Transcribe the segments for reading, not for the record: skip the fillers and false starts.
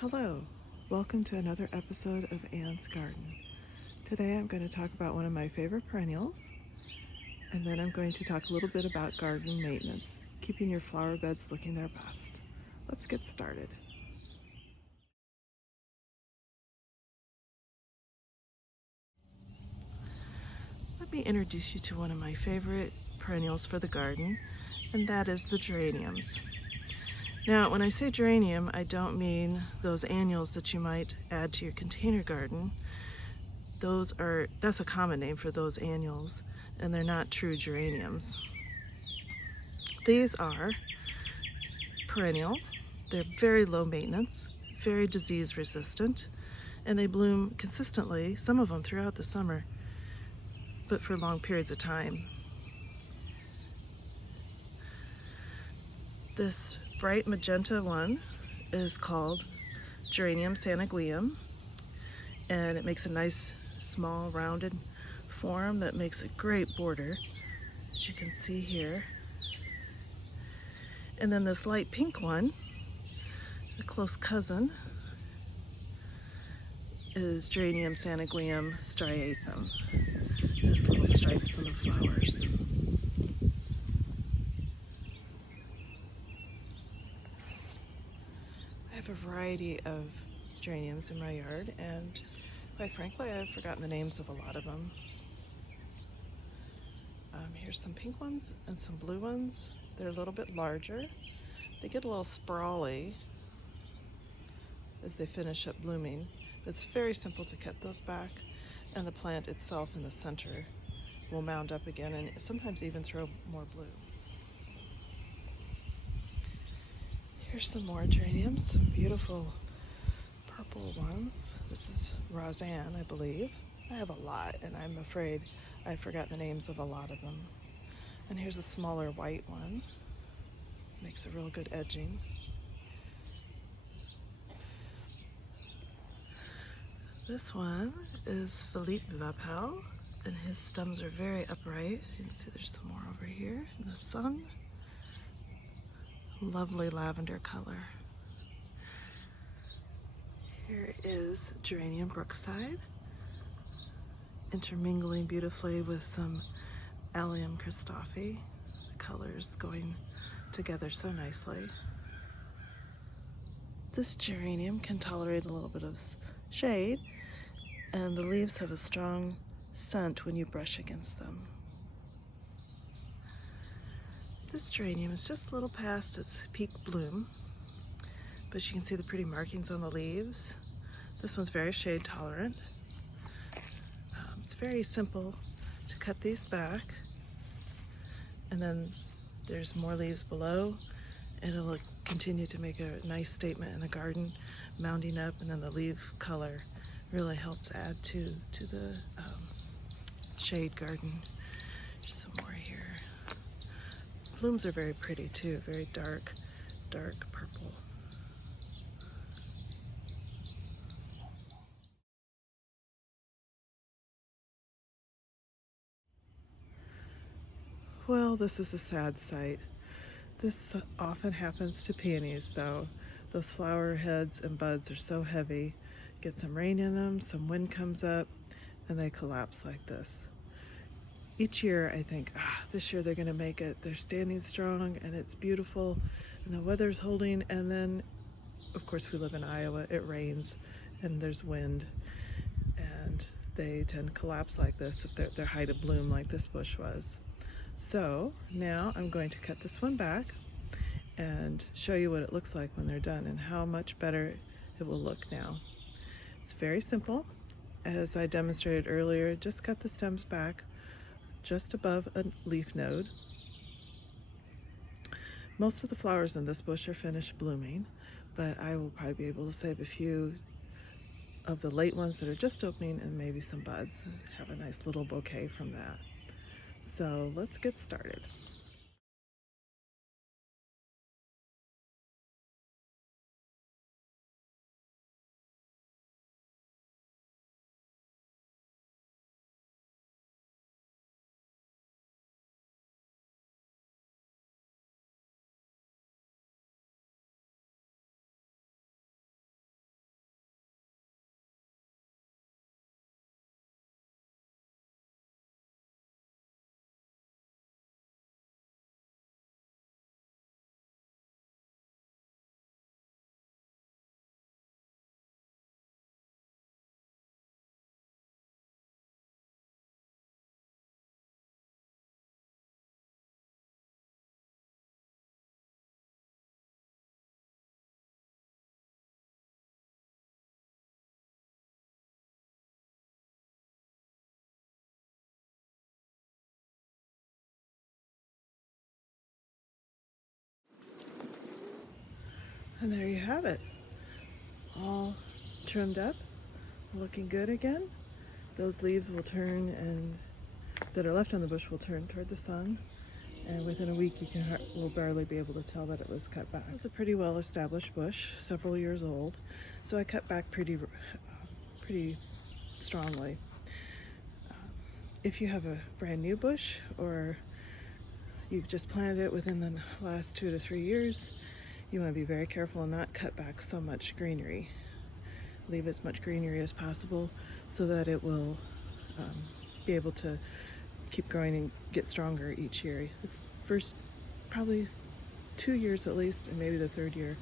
Hello, welcome to another episode of Anne's Garden. Today I'm going to talk about one of my favorite perennials, and then I'm going to talk a little bit about garden maintenance, keeping your flower beds looking their best. Let's get started. Let me introduce you to one of my favorite perennials for the garden, and that is the geraniums. Now, when I say geranium, I don't mean those annuals that you might add to your container garden. That's a common name for those annuals, and they're not true geraniums. These are perennial. They're very low maintenance, very disease resistant, and they bloom consistently, some of them throughout the summer, but for long periods of time. This bright magenta one is called Geranium sanguineum, and it makes a nice small rounded form that makes a great border, as you can see here. And then this light pink one, a close cousin, is Geranium sanguineum striatum. There's little stripes on the flowers. I have a variety of geraniums in my yard, and quite frankly, I've forgotten the names of a lot of them. Here's some pink ones and some blue ones. They're a little bit larger. They get a little sprawly as they finish up blooming. It's very simple to cut those back, and the plant itself in the center will mound up again and sometimes even throw more blue. Here's some more geraniums, some beautiful purple ones. This is Rozanne, I believe. I have a lot, and I'm afraid I forgot the names of a lot of them. And here's a smaller white one. Makes a real good edging. This one is Phillippe Vapelle, and his stems are very upright. You can see there's some more over here in the sun. Lovely lavender color. Here is Geranium Brookside, intermingling beautifully with some Allium Christophi. The colors going together so nicely. This geranium can tolerate a little bit of shade, and the leaves have a strong scent when you brush against them. This geranium is just a little past its peak bloom, but you can see the pretty markings on the leaves. This one's very shade tolerant. It's very simple to cut these back, and then there's more leaves below, and it'll continue to make a nice statement in the garden, mounding up, and then the leaf color really helps add to the shade garden. There's some more here. Blooms are very pretty too, very dark purple. Well, this is a sad sight. This often happens to peonies though. Those flower heads and buds are so heavy. Get some rain in them, some wind comes up, and they collapse like this. Each year I think, this year they're gonna make it. They're standing strong and it's beautiful and the weather's holding, and then of course we live in Iowa, it rains and there's wind, and they tend to collapse like this if their height of bloom like this bush was. So now I'm going to cut this one back and show you what it looks like when they're done and how much better it will look now. It's very simple. As I demonstrated earlier, just cut the stems back just above a leaf node. Most of the flowers in this bush are finished blooming, but I will probably be able to save a few of the late ones that are just opening and maybe some buds and have a nice little bouquet from that. So let's get started. And there you have it, all trimmed up, looking good again. Those leaves will turn, and that are left on the bush will turn toward the sun, and within a week will barely be able to tell that it was cut back. It's a pretty well established bush, several years old, so I cut back pretty strongly. If you have a brand new bush, or you've just planted it within the last 2 to 3 years, you want to be very careful and not cut back so much greenery. Leave as much greenery as possible so that it will be able to keep growing and get stronger each year. The first probably 2 years at least, and maybe the 3rd year,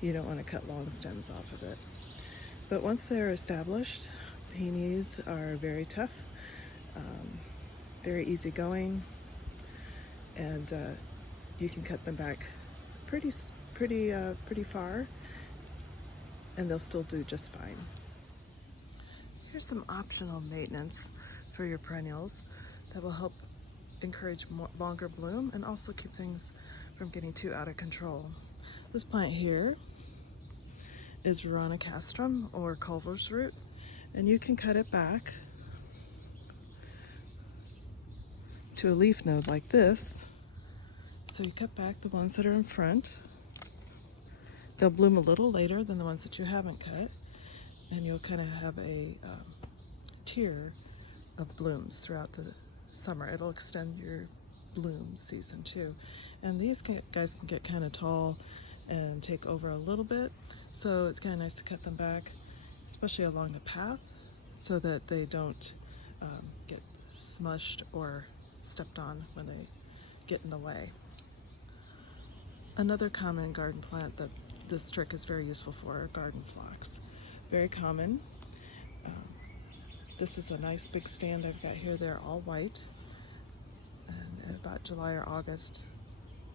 you don't want to cut long stems off of it. But once they're established, peonies are very tough, very easygoing, and you can cut them back pretty far, and they'll still do just fine. Here's some optional maintenance for your perennials that will help encourage longer bloom and also keep things from getting too out of control. This plant here is Veronicastrum, or Culver's root, and you can cut it back to a leaf node like this. So you cut back the ones that are in front. They'll bloom a little later than the ones that you haven't cut, and you'll kind of have a tier of blooms throughout the summer. It'll extend your bloom season too. And these guys can get kind of tall and take over a little bit, so it's kind of nice to cut them back, especially along the path, so that they don't get smushed or stepped on when they get in the way. Another common garden plant that this trick is very useful for are garden phlox. Very common. This is a nice big stand I've got here. They're all white, and in about July or August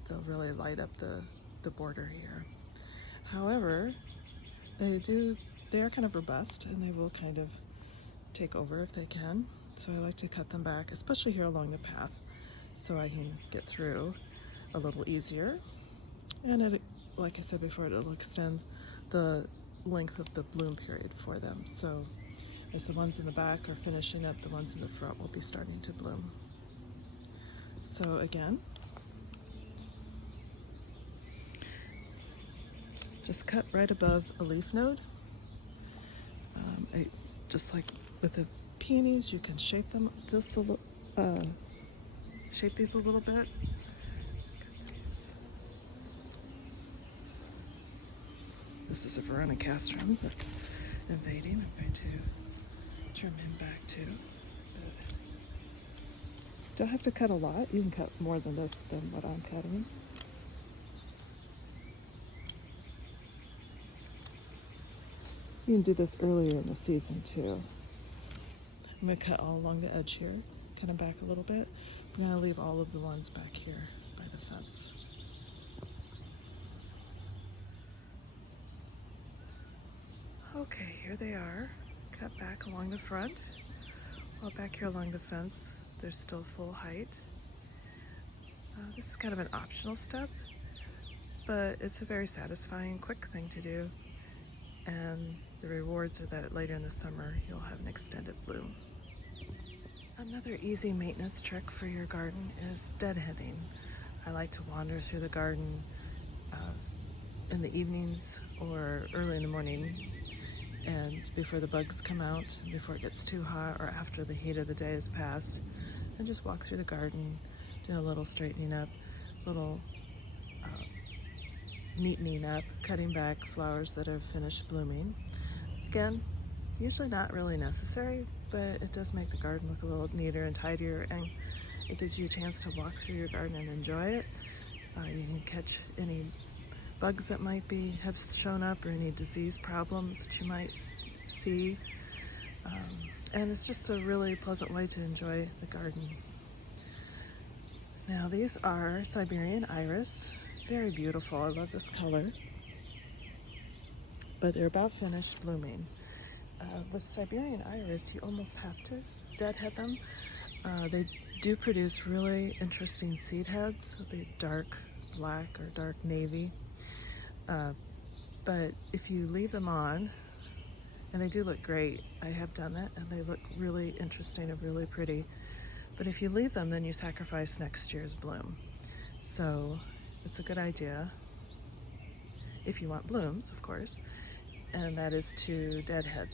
they'll really light up the border here. However, they are kind of robust, and they will kind of take over if they can. So I like to cut them back, especially here along the path, so I can get through a little easier. And it, like I said before, it'll extend the length of the bloom period for them. So as the ones in the back are finishing up, the ones in the front will be starting to bloom. So again, just cut right above a leaf node. Just like with the peonies, you can shape them shape these a little bit. This is a Veronicastrum that's invading. I'm going to trim him back too. But don't have to cut a lot. You can cut more than this than what I'm cutting. You can do this earlier in the season too. I'm going to cut all along the edge here, cut them back a little bit. I'm going to leave all of the ones back here by the fence. Okay, here they are, cut back along the front. While back here along the fence, they're still full height. This is kind of an optional step, but it's a very satisfying, quick thing to do. And the rewards are that later in the summer, you'll have an extended bloom. Another easy maintenance trick for your garden is deadheading. I like to wander through the garden in the evenings or early in the morning, and before the bugs come out, before it gets too hot, or after the heat of the day has passed, and just walk through the garden, doing a little straightening up, little neatening up, cutting back flowers that have finished blooming. Again, usually not really necessary, but it does make the garden look a little neater and tidier, and it gives you a chance to walk through your garden and enjoy it. You can catch any bugs that might have shown up, or any disease problems that you might see. And it's just a really pleasant way to enjoy the garden. Now these are Siberian iris. Very beautiful. I love this color. But they're about finished blooming. With Siberian iris, you almost have to deadhead them. They do produce really interesting seed heads. They're dark black or dark navy. But if you leave them on, and they do look great, I have done that, and they look really interesting and really pretty. But if you leave them, then you sacrifice next year's bloom. So it's a good idea, if you want blooms, of course, and that is to deadhead.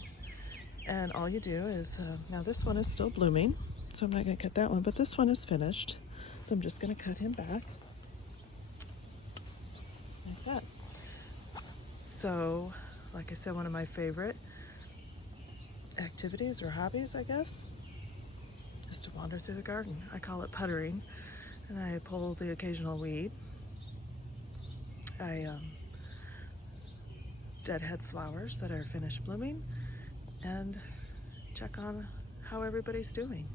And all you do is, now this one is still blooming, so I'm not going to cut that one, but this one is finished. So I'm just going to cut him back, like that. So, like I said, one of my favorite activities or hobbies, I guess, is to wander through the garden. I call it puttering, and I pull the occasional weed. I deadhead flowers that are finished blooming and check on how everybody's doing.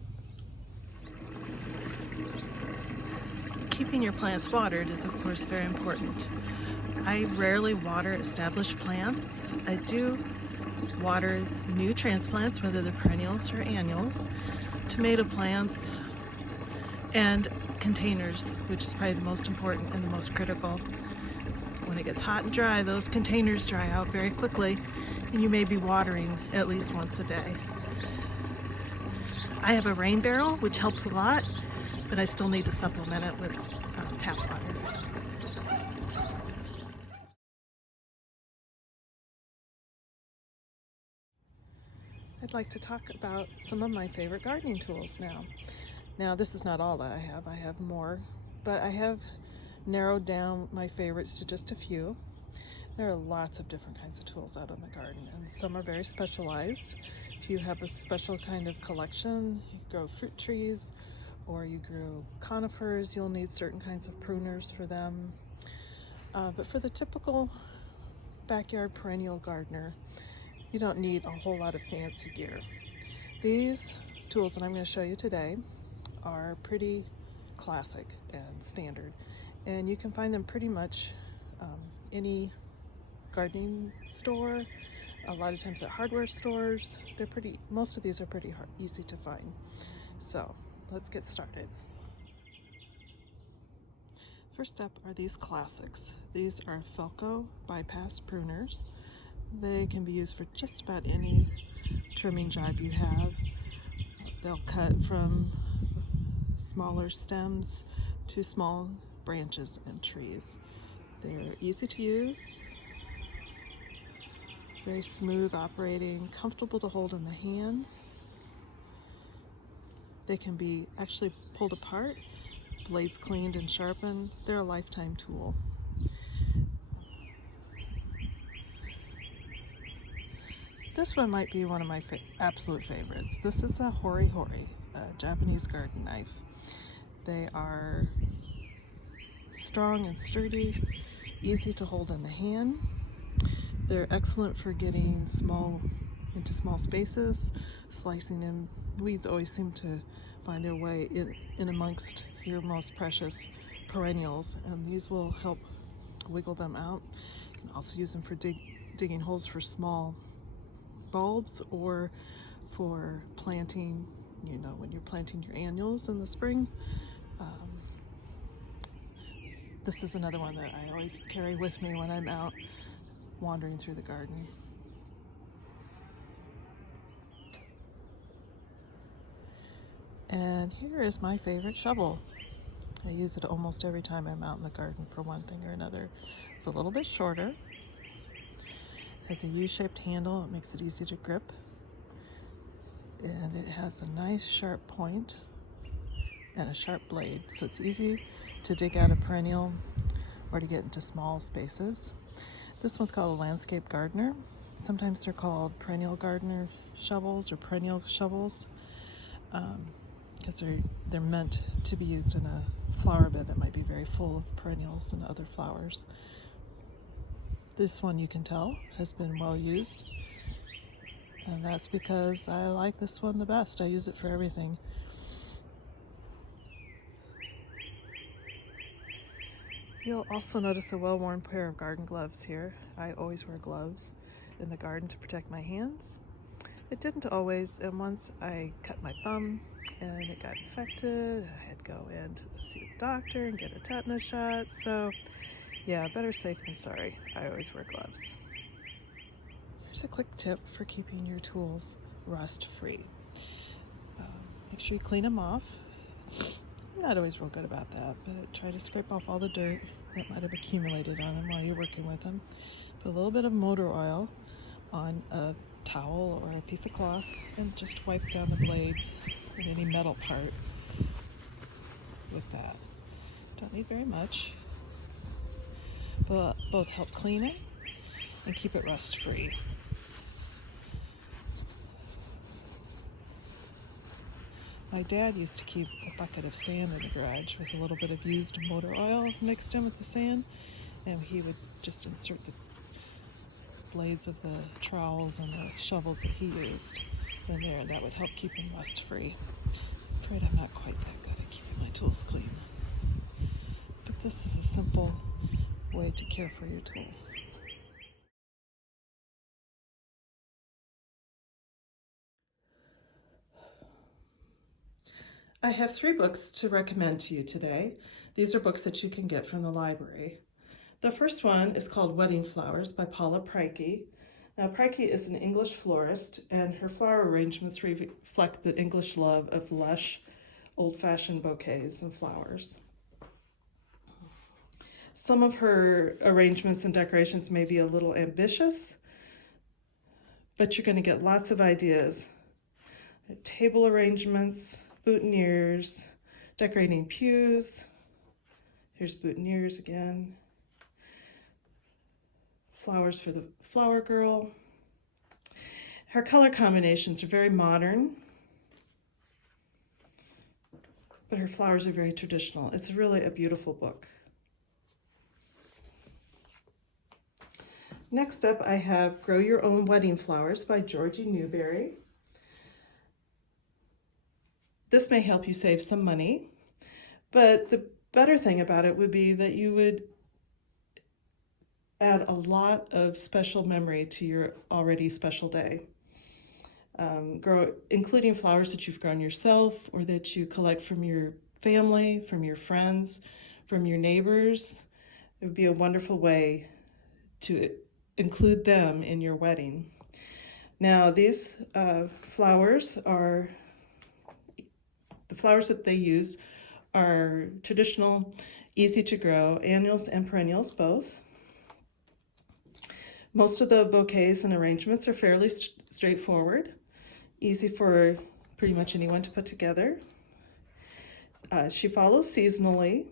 Keeping your plants watered is, of course, very important. I rarely water established plants. I do water new transplants, whether they're perennials or annuals, tomato plants, and containers, which is probably the most important and the most critical. When it gets hot and dry, those containers dry out very quickly, and you may be watering at least once a day. I have a rain barrel, which helps a lot, but I still need to supplement it with tap water. I'd like to talk about some of my favorite gardening tools now. Now, this is not all that I have more, but I have narrowed down my favorites to just a few. There are lots of different kinds of tools out in the garden, and some are very specialized. If you have a special kind of collection, you grow fruit trees, or you grow conifers, you'll need certain kinds of pruners for them. But for the typical backyard perennial gardener, you don't need a whole lot of fancy gear. These tools that I'm going to show you today are pretty classic and standard, and you can find them pretty much any gardening store, a lot of times at hardware stores. Most of these are pretty easy to find. So let's get started. First up are these classics. These are Felco bypass pruners. They can be used for just about any trimming job you have. They'll cut from smaller stems to small branches and trees. They're easy to use, very smooth operating, comfortable to hold in the hand. They can be actually pulled apart, blades cleaned and sharpened. They're a lifetime tool. This one might be one of my absolute favorites. This is a Hori, a Japanese garden knife. They are strong and sturdy, easy to hold in the hand. They're excellent for getting into small spaces, slicing in. Weeds always seem to find their way in amongst your most precious perennials, and these will help wiggle them out. You can also use them for digging holes for small bulbs, or for planting, when you're planting your annuals in the spring. This is another one that I always carry with me when I'm out wandering through the garden. And here is my favorite shovel. I use it almost every time I'm out in the garden for one thing or another. It's a little bit shorter, has a U-shaped handle, it makes it easy to grip, and it has a nice sharp point and a sharp blade, so it's easy to dig out a perennial or to get into small spaces. This one's called a landscape gardener. Sometimes they're called perennial gardener shovels or perennial shovels, because they're meant to be used in a flower bed that might be very full of perennials and other flowers. This one, you can tell, has been well used, and that's because I like this one the best. I use it for everything. You'll also notice a well-worn pair of garden gloves here. I always wear gloves in the garden to protect my hands. It didn't always, and once I cut my thumb and it got infected. I had to go in to see the doctor and get a tetanus shot. So Yeah, better safe than sorry. I always wear gloves. Here's a quick tip for keeping your tools rust-free. Make sure you clean them off. I'm not always real good about that, but try to scrape off all the dirt that might have accumulated on them while you're working with them. Put a little bit of motor oil on a towel or a piece of cloth and just wipe down the blades and any metal part with that. Don't need very much, but both help clean it and keep it rust free. My dad used to keep a bucket of sand in the garage with a little bit of used motor oil mixed in with the sand, and he would just insert the blades of the trowels and the shovels that he used in there, and that would help keep them rust free. I'm afraid I'm not quite that good at keeping my tools clean, but this is a simple way to care for your tools. I have 3 books to recommend to you today. These are books that you can get from the library. The first one is called Wedding Flowers by Paula Preike. Now, Preike is an English florist, and her flower arrangements reflect the English love of lush, old-fashioned bouquets and flowers. Some of her arrangements and decorations may be a little ambitious, but you're going to get lots of ideas. Table arrangements, boutonnieres, decorating pews. Here's boutonnieres again. Flowers for the flower girl. Her color combinations are very modern, but her flowers are very traditional. It's really a beautiful book. Next up, I have Grow Your Own Wedding Flowers by Georgie Newberry. This may help you save some money, but the better thing about it would be that you would add a lot of special memory to your already special day. Including flowers that you've grown yourself or that you collect from your family, from your friends, from your neighbors. It would be a wonderful way to include them in your wedding. Now, these flowers are, the flowers that they use are traditional, easy to grow, annuals and perennials both. Most of the bouquets and arrangements are fairly straightforward, easy for pretty much anyone to put together. She follows seasonally,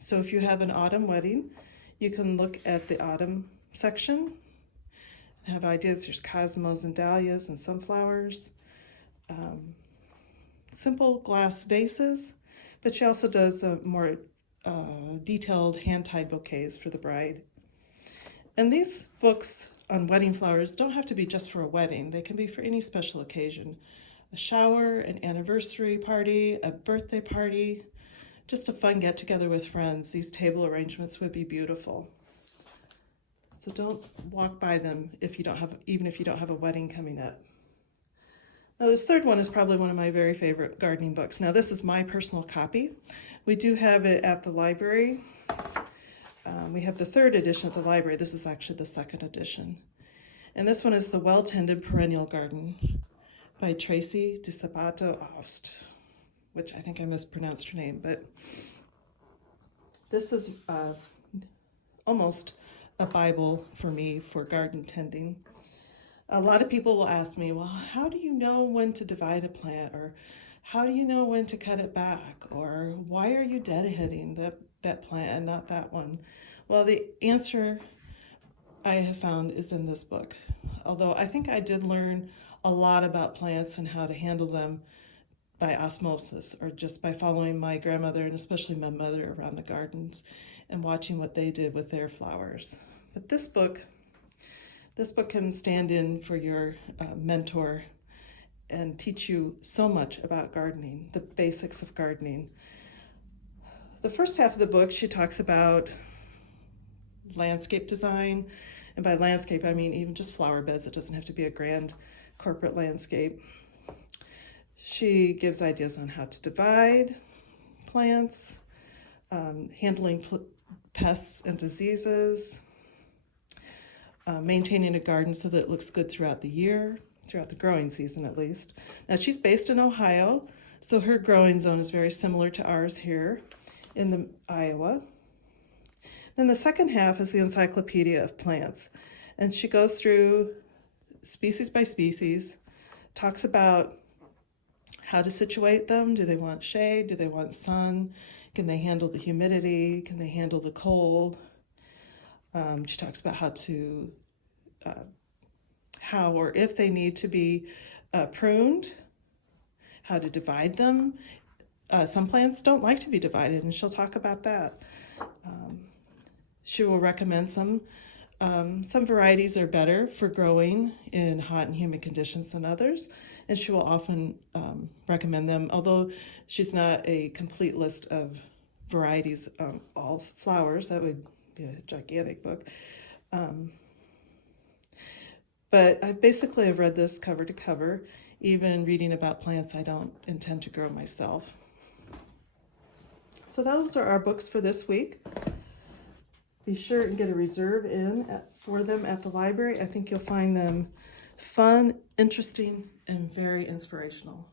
so if you have an autumn wedding, you can look at the autumn section and have ideas. There's cosmos and dahlias and sunflowers. Simple glass vases, but she also does more detailed hand-tied bouquets for the bride. And these books on wedding flowers don't have to be just for a wedding. They can be for any special occasion. A shower, an anniversary party, a birthday party, just a fun get-together with friends. These table arrangements would be beautiful. So don't walk by them even if you don't have a wedding coming up. Now, this third one is probably one of my very favorite gardening books. Now, this is my personal copy. We do have it at the library. We have the 3rd edition at the library. This is actually the 2nd edition. And this one is The Well-Tended Perennial Garden by Tracy de Sabato Aust, which I think I mispronounced her name, but this is almost a Bible for me for garden tending. A lot of people will ask me, well, how do you know when to divide a plant? Or how do you know when to cut it back? Or why are you deadheading that plant and not that one? Well, the answer I have found is in this book. Although I think I did learn a lot about plants and how to handle them by osmosis, or just by following my grandmother and especially my mother around the gardens and watching what they did with their flowers. But this book can stand in for your mentor and teach you so much about gardening, the basics of gardening. The first half of the book, she talks about landscape design, and by landscape I mean even just flower beds. It doesn't have to be a grand corporate landscape. She gives ideas on how to divide plants, handling pests and diseases, maintaining a garden so that it looks good throughout the year, throughout the growing season at least. Now she's based in Ohio, so her growing zone is very similar to ours here in the Iowa. Then the second half is the Encyclopedia of Plants, and she goes through species by species, talks about how to situate them. Do they want shade? Do they want sun? Can they handle the humidity? Can they handle the cold? She talks about how or if they need to be pruned, how to divide them. Some plants don't like to be divided, and she'll talk about that. She will recommend some varieties are better for growing in hot and humid conditions than others, and she will often recommend them, although she's not a complete list of varieties, all flowers. That would be a gigantic book. But I basically have read this cover to cover, even reading about plants I don't intend to grow myself. So those are our books for this week. Be sure and get a reserve in for them at the library. I think you'll find them fun, interesting, and very inspirational.